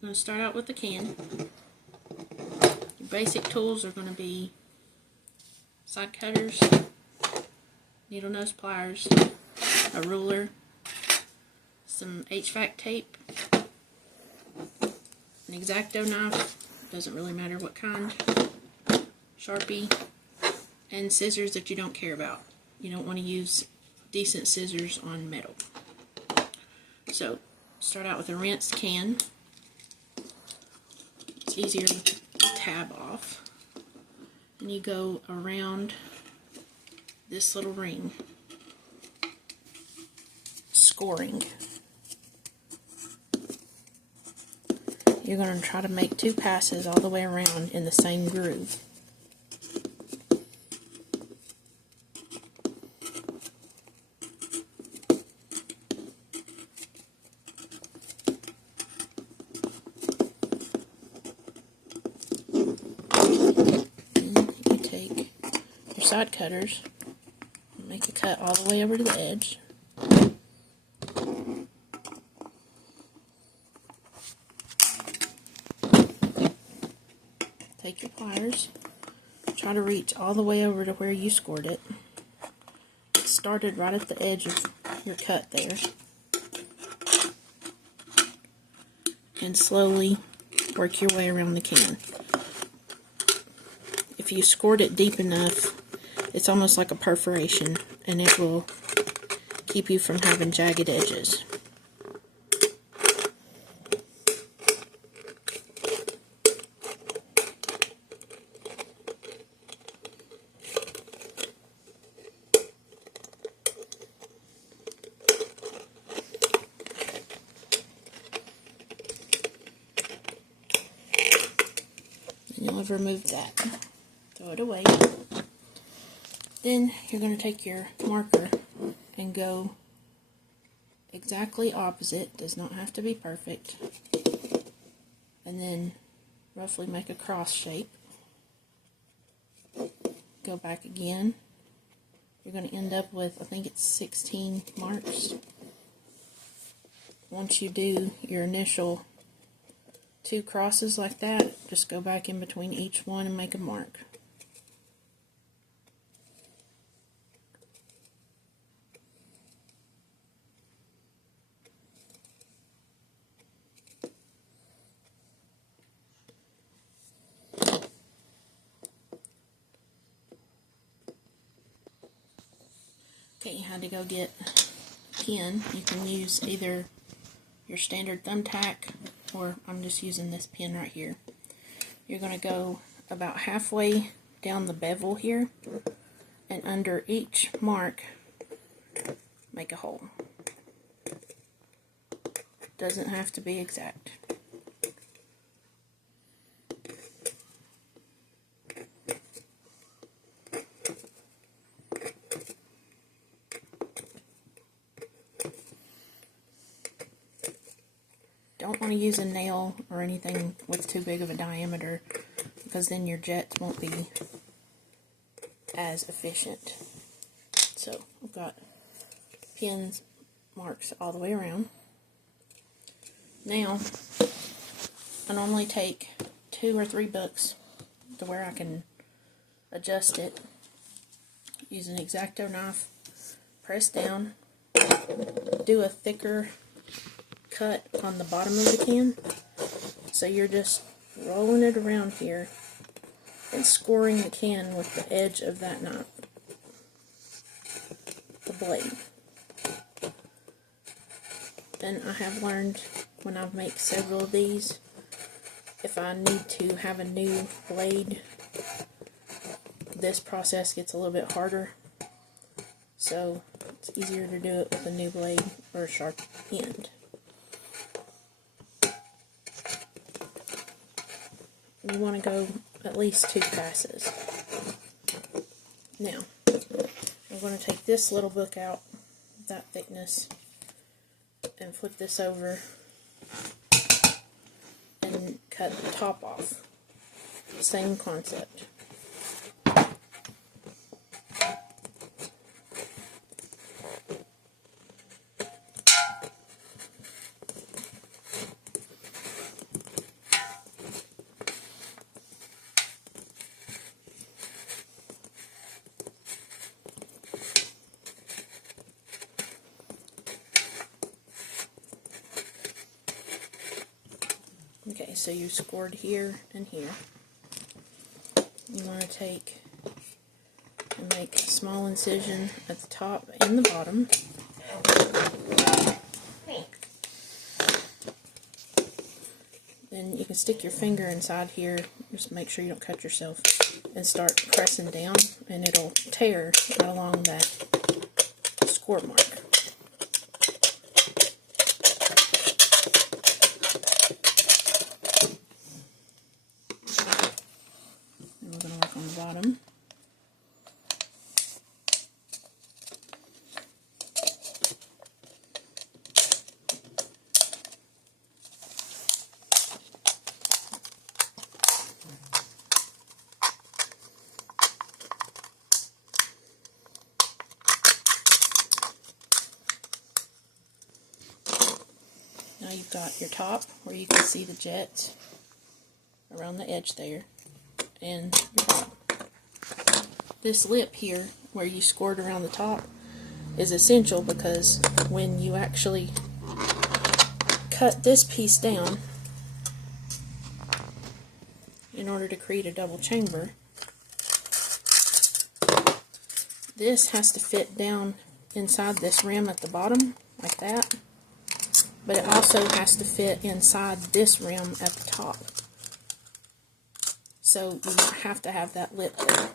going to start out with the can. Your basic tools are going to be side cutters, needle nose pliers, a ruler, some HVAC tape, an X-Acto knife, doesn't really matter what kind, Sharpie, and scissors that you don't care about. You don't want to use decent scissors on metal. So, start out with a rinsed can. It's easier with the tab off. And you go around this little ring, scoring. You're going to try to make 2 passes all the way around in the same groove. Side cutters, make a cut all the way over to the edge. Take your pliers, try to reach all the way over to where you scored it. It started right at the edge of your cut there. And slowly work your way around the can. If you scored it deep enough, it's almost like a perforation, and it will keep you from having jagged edges. And you'll have removed that. Throw it away. Then you're going to take your marker and go exactly opposite, does not have to be perfect, and then roughly make a cross shape. Go back again. You're going to end up with, I think it's 16 marks. Once you do your initial 2 crosses like that, just go back in between each one and make a mark. Okay, you had to go get a pen. You can use either your standard thumbtack, or I'm just using this pen right here. You're going to go about halfway down the bevel here, and under each mark, make a hole. Doesn't have to be exact. Don't want to use a nail or anything with too big of a diameter, because then your jets won't be as efficient. So I've got pins marks all the way around. Now I normally take 2 or 3 books to where I can adjust it. Use an X-Acto knife, press down, do a thicker cut on the bottom of the can, so you're just rolling it around here and scoring the can with the edge of that knife, the blade. Then I have learned, when I make several of these, if I need to have a new blade, this process gets a little bit harder, so it's easier to do it with a new blade or a sharp end. You want to go at least 2 passes. Now, I'm going to take this little book out, that thickness, and flip this over and cut the top off. Same concept. Okay, so you scored here and here. You want to take and make a small incision at the top and the bottom. Then you can stick your finger inside here, just make sure you don't cut yourself, and start pressing down, and it'll tear along that score mark. And we're going to work on the bottom. Now you've got your top where you can see the jets around the edge there, and your bottom. This lip here where you scored around the top is essential, because when you actually cut this piece down in order to create a double chamber, this has to fit down inside this rim at the bottom like that. But it also has to fit inside this rim at the top. So you have to have that lip there.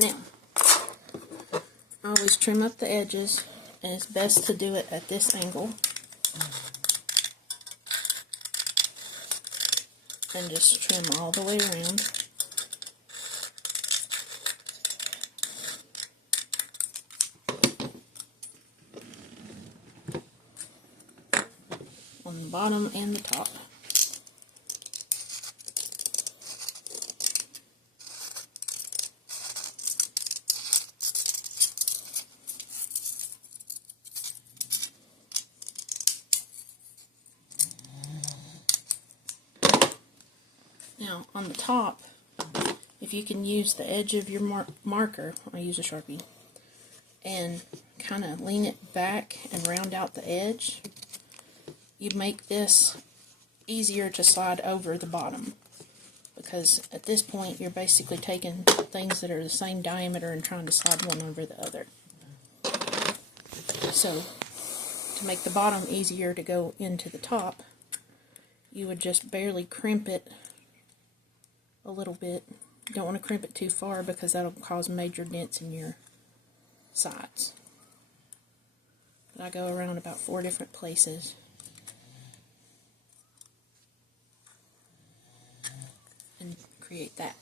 Now, I always trim up the edges, and it's best to do it at this angle. And just trim all the way around. On the bottom and the top. Now on the top, if you can use the edge of your marker, I use a Sharpie, and kind of lean it back and round out the edge, you make this easier to slide over the bottom, because at this point you're basically taking things that are the same diameter and trying to slide one over the other. So to make the bottom easier to go into the top, you would just barely crimp it a little bit. You don't want to crimp it too far, because that'll cause major dents in your sides. But I go around about 4 different places. And create that.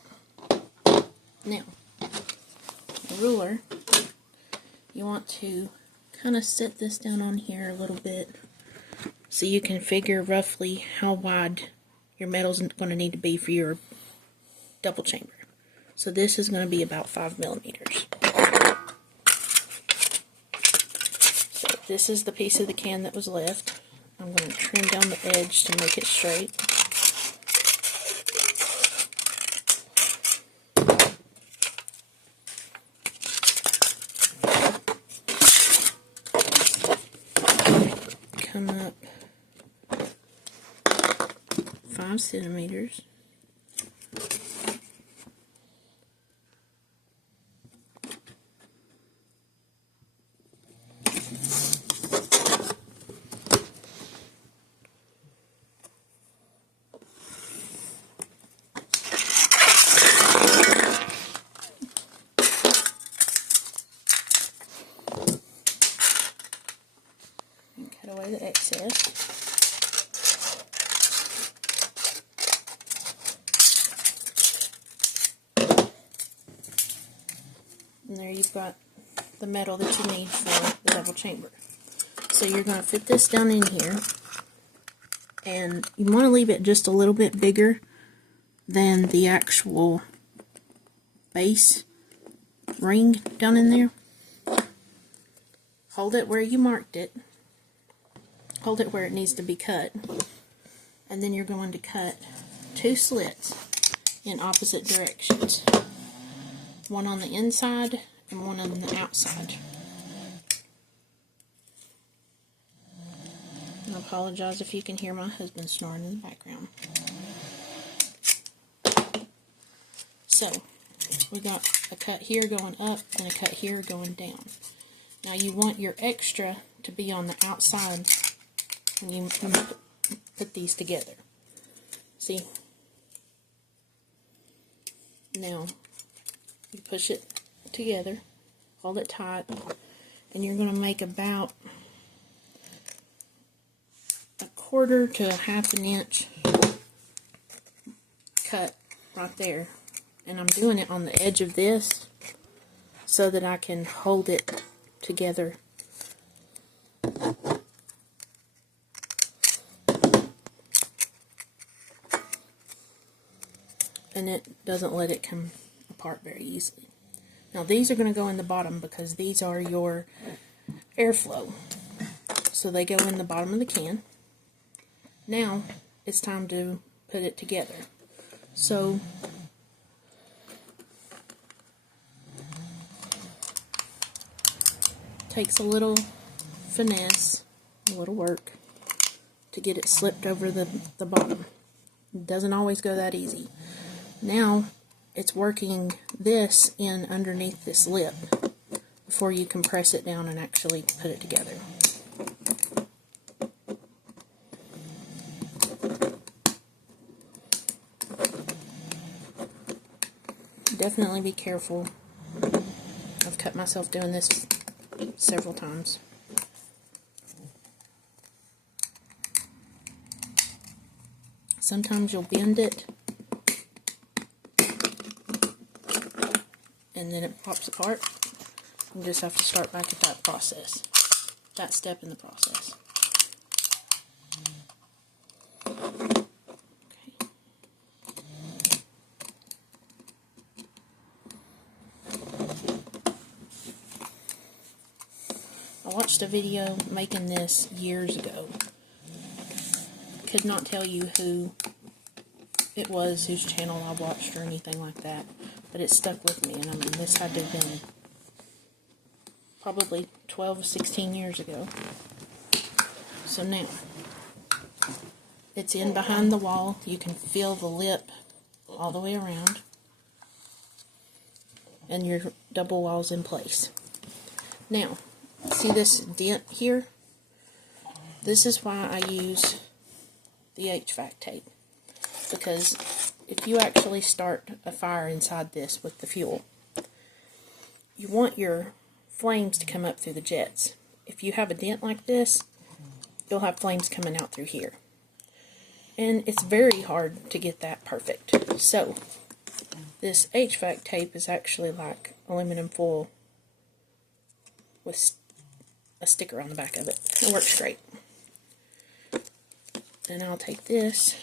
Now, the ruler, you want to kind of set this down on here a little bit so you can figure roughly how wide your metal's going to need to be for your double chamber. So this is going to be about 5 millimeters. So this is the piece of the can that was left. I'm going to trim down the edge to make it straight. Come up 5 centimeters. Cut away the excess. And there you've got the metal that you need for the double chamber. So you're going to fit this down in here, and you want to leave it just a little bit bigger than the actual base ring down in there. Hold it where you marked it. Hold it where it needs to be cut. And then you're going to cut 2 slits in opposite directions. One on the inside and one on the outside. I apologize if you can hear my husband snoring in the background. So, we got a cut here going up and a cut here going down. Now you want your extra to be on the outside when you put these together. See? Now, you push it together, hold it tight, and you're going to make about 1/4 to 1/2 inch cut right there. And I'm doing it on the edge of this so that I can hold it together. And it doesn't let it come apart very easily. Now these are going to go in the bottom because these are your airflow. So they go in the bottom of the can. Now it's time to put it together. So takes a little finesse, a little work to get it slipped over the bottom. It doesn't always go that easy. Now it's working this in underneath this lip before you can press it down and actually put it together. Definitely be careful. I've cut myself doing this several times. Sometimes you'll bend it and then it pops apart. You just have to start back at that process, that step in the process. Okay. I watched a video making this years ago. Could not tell you who it was, whose channel I watched or anything like that, but it stuck with me. And I mean, this had to have been probably 12, 16 years ago. So now, it's in behind the wall. You can feel the lip all the way around, and your double wall's in place. Now, see this dent here? This is why I use the HVAC tape, because if you actually start a fire inside this with the fuel, you want your flames to come up through the jets. If you have a dent like this, you'll have flames coming out through here. And it's very hard to get that perfect. So, this HVAC tape is actually like aluminum foil with a sticker on the back of it. It works great. And I'll take this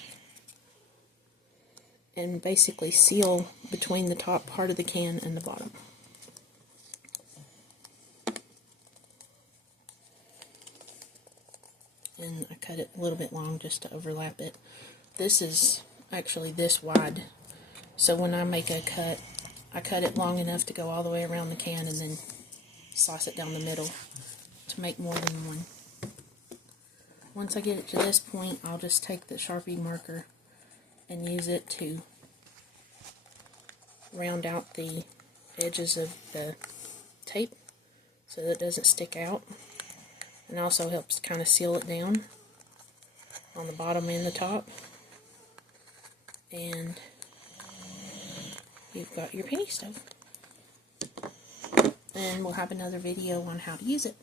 and basically seal between the top part of the can and the bottom. And I cut it a little bit long just to overlap it. This is actually this wide, so when I make a cut, I cut it long enough to go all the way around the can and then slice it down the middle to make more than one. Once I get it to this point, I'll just take the Sharpie marker and use it to round out the edges of the tape so that it doesn't stick out, and also helps kind of seal it down on the bottom and the top. And you've got your penny stove. And we'll have another video on how to use it.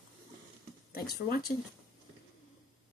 Thanks for watching.